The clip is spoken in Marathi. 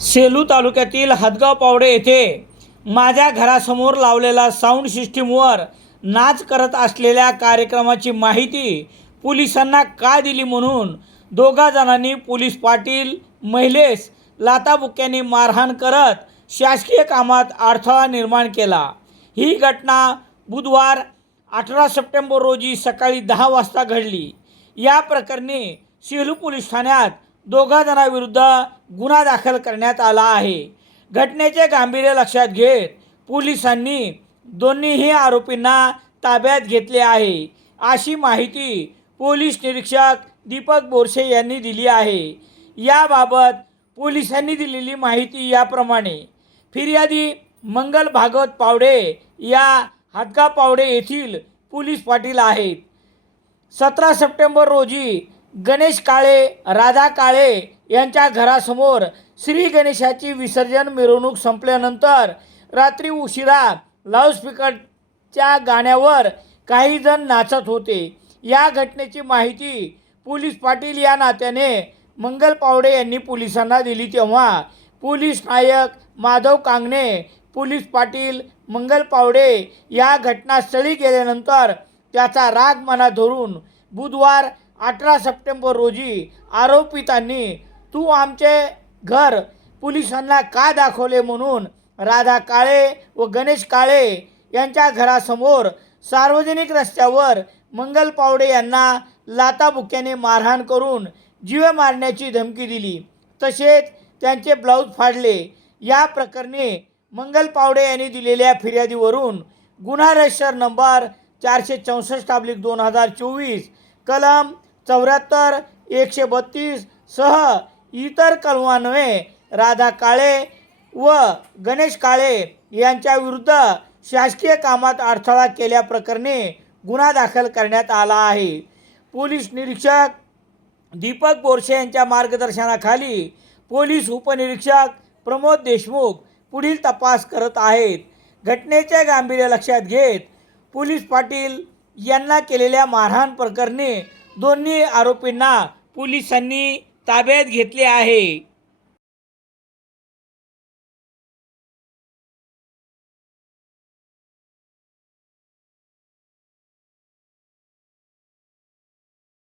सेलू तालुक्यातील हदगाव पावडे येथे माझ्या घरासमोर लावलेला साऊंड सिस्टीमवर नाच करत असलेल्या कार्यक्रमाची माहिती पोलिसांना का दिली म्हणून दोघा जणांनी पोलीस पाटील महिलेस लाताबुक्यांनी मारहाण करत शासकीय कामात अडथळा निर्माण केला. ही घटना बुधवार अठरा सप्टेंबर रोजी सकाळी दहा वाजता घडली. या प्रकरणी सेलू पोलीस ठाण्यात दोघा जणांविरुद्ध गुन्हा दाखल करण्यात आला आहे. घटनेचे गांभीर्य लक्षात घेत पोलिसांनी दोन्हीही आरोपींना ताब्यात घेतले आहे. अशी माहिती पोलीस निरीक्षक दीपक बोरसे यांनी दिली आहे. याबाबत पोलिसांनी दिलेली माहिती याप्रमाणे फिर्यादी मंगल भागवत पावडे या हातगा पावडे येथील पोलीस पाटील आहेत. सतरा सप्टेंबर रोजी गणेश काळे राधा काळे यांच्या घरासमोर श्री गणेशाची विसर्जन मिरवणूक संपल्यानंतर रात्री उशिरा लाऊडस्पीकरच्या गाण्यावर काही जण नाचत होते. या घटनेची माहिती पोलीस पाटील या नात्याने मंगल पावडे यांनी पोलिसांना दिली. तेव्हा पोलीस नायक माधव कांगणे पोलीस पाटील मंगल पावडे या घटनास्थळी गेल्यानंतर त्याचा राग मना धरून बुधवार अठरा सप्टेंबर रोजी आरोपितांनी तू आमचे घर पोलिसांना का दाखवले म्हणून राधा काळे व गणेश काळे यांच्या घरासमोर सार्वजनिक रस्त्यावर मंगल पावडे यांना लाताबुक्याने मारहाण करून जीवे मारण्याची धमकी दिली. तसेच त्यांचे ब्लाऊज फाडले. या प्रकरणी मंगल पावडे यांनी दिलेल्या फिर्यादीवरून गुन्हा रजिस्टर नंबर चारशे चौसष्ट अब्लिक दोन हजार चोवीस कलम चौऱ्याहत्तर एकशे बत्तीस सह इतर कलमान्वये राधा काळे व गणेश काळे यांच्याविरुद्ध शासकीय कामात अडथळा केल्याप्रकरणी गुन्हा दाखल करण्यात आला आहे. पोलीस निरीक्षक दीपक बोरसे यांच्या मार्गदर्शनाखाली पोलीस उपनिरीक्षक प्रमोद देशमुख पुढील तपास करत आहेत. घटनेचे गांभीर्य लक्षात घेत पोलीस पाटील यांना केलेल्या मारहाण प्रकरणी दोन्ही आरोपींना पोलिसांनी ताब्यात घेतले आहे.